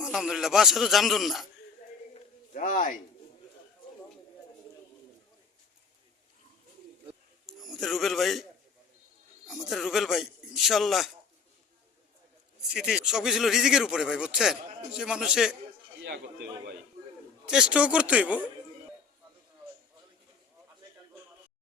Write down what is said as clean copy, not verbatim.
আলহামদুলিল্লাহ, বাসা তো জামদুন না যাই আমাদের রুবেল ভাই ইনশাল্লাহ স্মৃতি সবকিছু ছিল রিজিকের উপরে ভাই, বুঝছেন? যে মানুষে চেষ্টাও করতে হইব